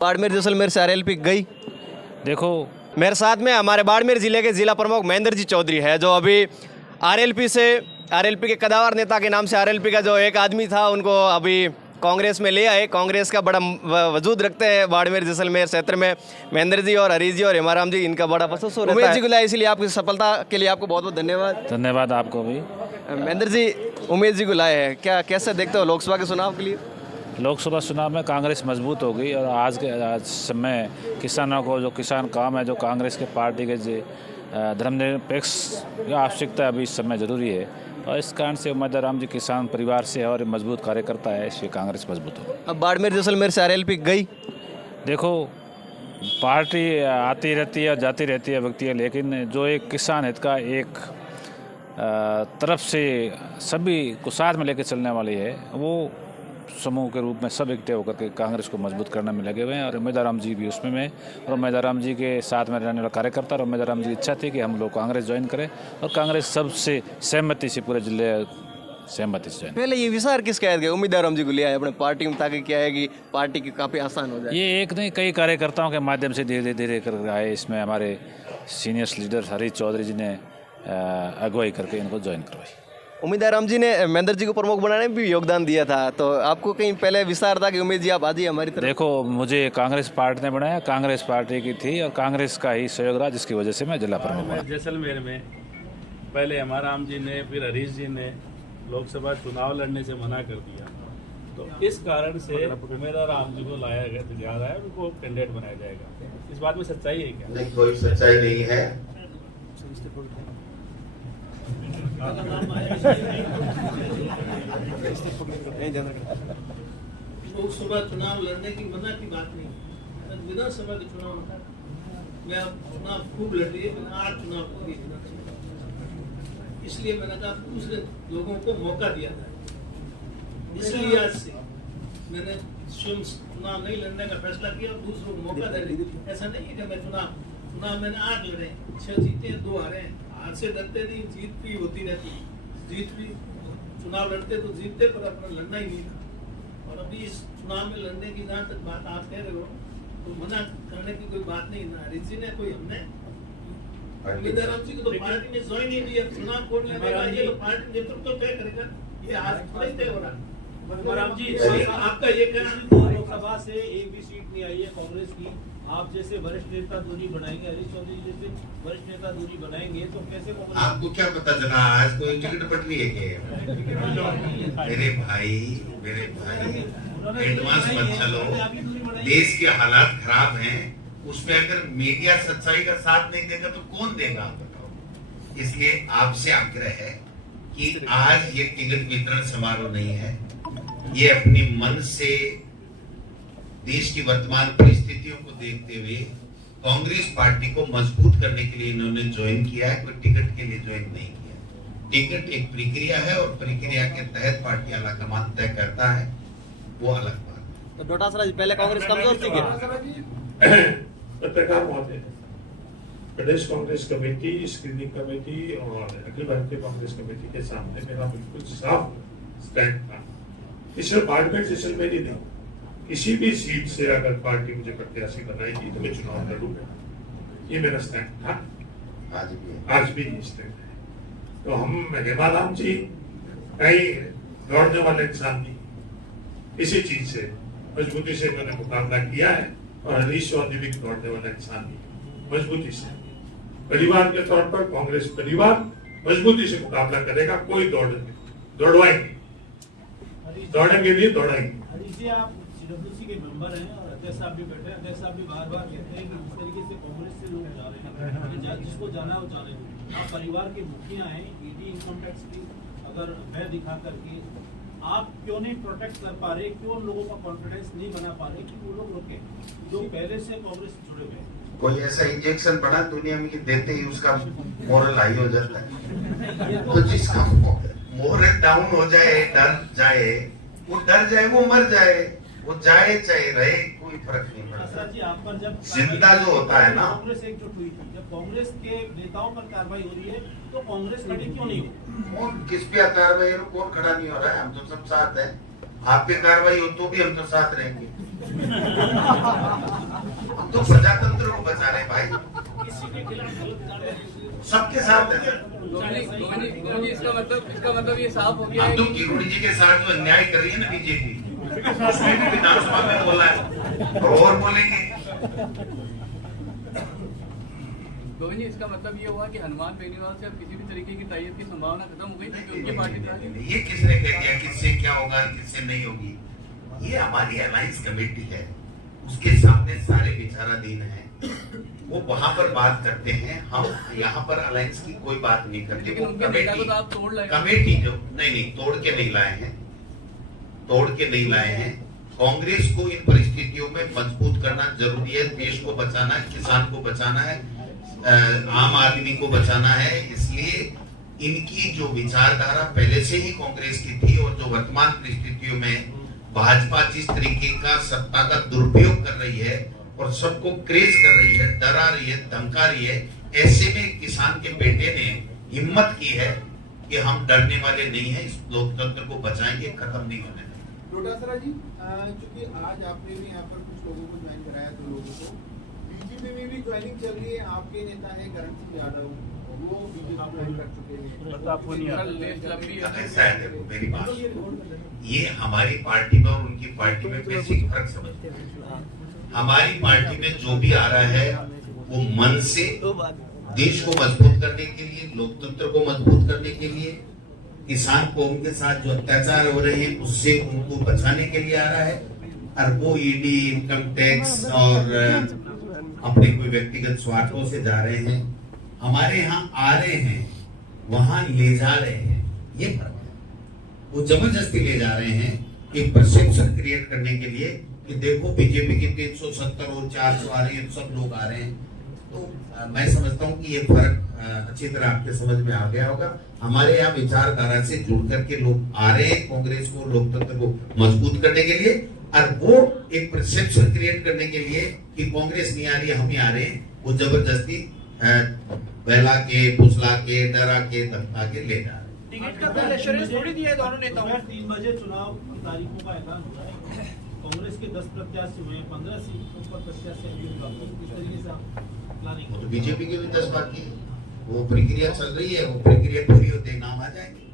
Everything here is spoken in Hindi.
बाड़मेर जैसलमेर से आरएलपी गई। देखो, मेरे साथ में हमारे बाड़मेर जिले के जिला प्रमुख महेंद्र जी चौधरी है, जो अभी आरएलपी के कदावर नेता के नाम से आरएलपी का जो एक आदमी था उनको अभी कांग्रेस में ले आए। कांग्रेस का बड़ा वजूद रखते हैं बाड़मेर जैसलमेर क्षेत्र में महेंद्र जी और हरीश जी और हेमाराम जी, इनका बड़ा पसंद रहता है। उमेश जी को लाया, इसलिए आपकी सफलता के लिए आपको बहुत बहुत धन्यवाद। धन्यवाद आपको भी। महेंद्र जी, उमेश जी को लाए हैं, क्या कैसे देखते हो लोकसभा के चुनाव के लिए? लोकसभा चुनाव में कांग्रेस मजबूत हो गई और आज समय किसानों को जो किसान काम है, जो कांग्रेस के पार्टी के जो धर्मनिरपेक्ष आवश्यकता अभी इस समय ज़रूरी है, और इस कारण से उमेदवार राम जी किसान परिवार से है और मजबूत कार्यकर्ता है, इसलिए कांग्रेस मजबूत हो। अब बाड़मेर जैसलमेर से आरएलपी गई। देखो, पार्टी आती रहती है और जाती रहती है व्यक्ति है, लेकिन जो एक किसान हित का एक तरफ से सभी को साथ में लेकर चलने वाली है, वो समूह के रूप में सब इकट्ठे होकर के कांग्रेस को मजबूत करने में लगे हुए हैं। और उमेदवार राम जी भी उसमें में, और उमेदवार राम जी के साथ में रहने वाला कार्यकर्ता और उमेदवार राम जी की इच्छा थी कि हम लोग कांग्रेस ज्वाइन करें, और कांग्रेस सबसे सहमति से पूरे जिले सहमति से। पहले ये विचार किस कहते गए उम्मीदवार राम जी को लिया है अपने पार्टी में, ताकि क्या है कि पार्टी की काफ़ी आसान हो जाए? ये एक नहीं, कई कार्यकर्ताओं के माध्यम से धीरे धीरे कर आए। इसमें हमारे सीनियर लीडर हरीश चौधरी जी ने अगुवाई करके इनको ज्वाइन करवाई। उम्मीदवार राम जी ने महेंद्र जी को प्रमुख बनाने में भी योगदान दिया था, तो आपको कहीं पहले विचार था कि उमेश जी आप आ जाइए हमारी तरफ? देखो, मुझे कांग्रेस पार्टी ने बनाया, कांग्रेस पार्टी की थी और कांग्रेस का ही सहयोग रहा, जिसकी वजह से मैं जिला प्रमुख बना। जैसलमेर में पहले हेमाराम जी ने, फिर हरीश जी ने लोकसभा चुनाव लड़ने से मना कर दिया, तो इस कारण से उम्मीदवार राम जी को लाया गया जा रहा है, उनको कैंडिडेट बनाया जाएगा। इस बात में सच्चाई है क्या? नहीं, कोई सच्चाई नहीं है। लोकसभा चुनाव लड़ने की मना की बात नहीं, विधानसभा के चुनाव में चुनाव खूब लड़ रही है, मैंने 8 चुनाव लड़ी विधानसभा, इसलिए मैंने कहा दूसरे लोगों को मौका दिया था, इसलिए आज से मैंने स्वयं चुनाव नहीं लड़ने का फैसला किया और दूसरों को मौका दे रही। ऐसा नहीं है कि मैं चुनाव मैंने 8 लड़े, 6 जीते 2 हारे। हार से डरते नहीं, जीत भी होती रहती, जीत भी चुनाव लड़ते तो जीतते, पर अपना लड़ना ही नहीं था। और अभी इस चुनाव में लड़ने की जहाँ तक बात आप कह रहे हो, तो मना करने की कोई बात नहीं ना हरीश जी ने, कोई हमने उम्मीदवार राम जी को तो पार्टी ने ज्वाइन नहीं दिया। चुनाव कौन लड़ेगा ये तो पार्टी नेतृत्व तय करेगा, ये आज थोड़ी तय हो रहा। राम जी, आपका ये कहना लोकसभा से एक भी सीट नहीं आई है कांग्रेस की, आप जैसे वरिष्ठ नेता दूरी बनाएंगे, हरीश चौधरी जैसे वरिष्ठ नेता दूरी बनाएंगे, तो कैसे कांग्रेस? आपको क्या पता चला आज कोई टिकट पटरी है क्या? मेरे भाई एडवांस मत चलो, देश के हालात खराब हैं, उसमें अगर मीडिया सच्चाई का साथ नहीं देगा तो कौन देगा आप बताओ। इसलिए आपसे आग्रह है कि आज ये टिकट वितरण समारोह नहीं है, ये अपनी मन से देश की वर्तमान परिस्थितियों को देखते हुए कांग्रेस पार्टी को मजबूत करने के लिए इन्होंने ज्वाइन किया है, कोई टिकट के लिए ज्वाइन नहीं किया। टिकट एक प्रक्रिया है और प्रक्रिया के तहत पार्टी आलाकमान तय करता है, वो अलग बात है। तो डोटासरा जी, पहले कांग्रेस कमजोर थी क्या? पत्रकार महोदय, प्रदेश कांग्रेस कमेटी, स्क्रीनिंग कमेटी और अखिल भारतीय कांग्रेस कमेटी के सामने मेरा बिल्कुल साफ स्टैंड था। इसमें बाड़मेर जैसलमेर ही नहीं, किसी भी सीट से अगर पार्टी मुझे प्रत्याशी बनाएगी तो मैं चुनाव लड़ूंगा, ये मेरा स्टैंड था, आज भी स्टैंड है। तो हम हेमाराम जी कहीं दौड़ने वाले इंसान नहीं, इसी चीज से मजबूती से मैंने मुकाबला किया है, और हरीश चौधरी भी दौड़ने वाला इंसान नहीं, मजबूती से परिवार के तौर पर कांग्रेस परिवार मजबूती से मुकाबला करेगा, कोई दौड़वाएंगे, दौड़ेंगे नहीं, दौड़ाएंगे। हरीश जी, आप सीडब्ल्यूसी के मेंबर हैं और अध्यक्ष साहब भी बैठे हैं, अध्यक्ष साहब भी बार बार कहते हैं कि जिस तरीके से कांग्रेस से लोग जा रहे हैं, जिसको जाना है वो जा रहे हैं। आप परिवार के मुखिया हैं, ईडी इनकम टैक्स की अगर मैं दिखा करके आप क्यों नहीं प्रोटेक्ट कर पा रहे, क्यों लोगों का कॉन्फिडेंस नहीं बना पा रहे कि वो लोग रुके जो पहले से कांग्रेस से जुड़े हुए हैं? कोई ऐसा इंजेक्शन पड़ा दुनिया में कि देते ही उसका मोरल हाई हो जाता है? तो जिसका मोरल डाउन हो जाए, डर जाए, वो डर जाए, वो मर जाए, वो जाए चाहे रहे, कोई फर्क नहीं पड़ता। जी, आप पर जब जिंदा जो होता है ना, कांग्रेस एकजुट हुई थी, जब कांग्रेस के नेताओं पर कार्रवाई हो रही है तो कांग्रेस खड़ी क्यों नहीं हो? कौन किस पे कार्रवाई हो, कौन खड़ा नहीं हो रहा है? हम तो सब साथ हैं। आप पे कार्रवाई हो तो भी हम तो साथ रहेंगे। हम तो प्रजातंत्र को बचा रहे भाई, सबके साथ है। इसका मतलब ये साफ हो गया अब है तो किरोड़ी जी के साथ जो अन्याय कर रही है ना बीजेपी, उसमें भी विधानसभा में बोला है और बोलेंगे। गोविंद जी, इसका मतलब ये हुआ कि हनुमान बेनीवाल से अब किसी भी तरीके की टाइप की संभावना खत्म हो गई क्योंकि उनकी पार्टी ये किसने कह दिया किससे क्या होगा किससे नहीं होगी? ये हमारी अलायंस कमेटी है, उसके सामने सारे विचाराधीन हैं, वो वहां पर बात करते हैं। हम यहाँ पर अलायंस की कोई बात नहीं करते। लेकिन उनके नेता को तो आप तोड़ लाए। कमेटी जो नहीं तोड़ के नहीं लाए हैं, तोड़ के नहीं लाए हैं। कांग्रेस को इन परिस्थितियों में मजबूत करना जरूरी है, देश को बचाना है, किसान को बचाना है, आम आदमी को बचाना है। इसलिए इनकी जो विचारधारा पहले से ही कांग्रेस की थी और जो वर्तमान परिस्थितियों में भाजपा जिस तरीके का सत्ता का दुरुपयोग कर रही है और सबको क्रेज कर रही है, डरा रही है, धमका रही है, ऐसे में किसान के बेटे ने हिम्मत की है कि हम डरने वाले नहीं हैं, इस लोकतंत्र को बचाएंगे, खत्म नहीं होने देंगे। डोटासरा जी, क्योंकि आज आपने भी यहाँ पर कुछ लोगों को ज्वाइन कराया, 2 लोगों को। बीजेपी में भी ज्वाइनिंग चल रही है, आपके नेता है करण सिंह यादव, वो बीजेपी ज्वाइन कर चुके हैं। ऐसा है, मेरी बात, ये हमारी पार्टी में और उनकी पार्टी में बेसिक फर्क समझते हैं। हमारी पार्टी में जो भी आ रहा है वो मन से देश को मजबूत करने के लिए, लोकतंत्र को मजबूत करने के लिए, किसान कौम के साथ जो अत्याचार हो रहे हैं उससे उनको बचाने के लिए आ रहा है। और वो ईडी, इनकम टैक्स और अपने कोई व्यक्तिगत स्वार्थों से जा रहे हैं। हमारे यहाँ आ रहे हैं, वहां ले जा रहे हैं, ये फर्क है। वो जबरदस्ती ले जा रहे हैं एक परसेप्शन क्रिएट करने के लिए कि देखो बीजेपी की 370 और 400 आ रही है, सब लोग आ रहे हैं। तो मैं समझता हूँ कि ये फर्क अच्छी तरह आपके समझ में आ गया होगा। हमारे यहाँ विचारधारा से जुड़ करके लोग आ रहे हैं कांग्रेस को, लोकतंत्र को मजबूत करने के लिए, और वो एक परसेप्शन क्रिएट करने के लिए कि कांग्रेस नहीं आ रही है, हम ही आ रहे हैं, वो जबरदस्ती बहला के, फुसला के, डरा के, धमका के ले जा रहे हैं। टिकट का पहले एश्योरेंस थोड़ी दिया है दोनों नेताओं को। 3 बजे चुनाव की तारीखों का ऐलान हो रहा है। कांग्रेस के 10 प्रत्याशी हुए, 15 सीटों पर प्रत्याशी किस तरीके से आप प्लानिंग? तो बीजेपी के भी 10 बाकी है, वो प्रक्रिया चल रही है, वो प्रक्रिया पूरी होते नाम आ जाएंगे।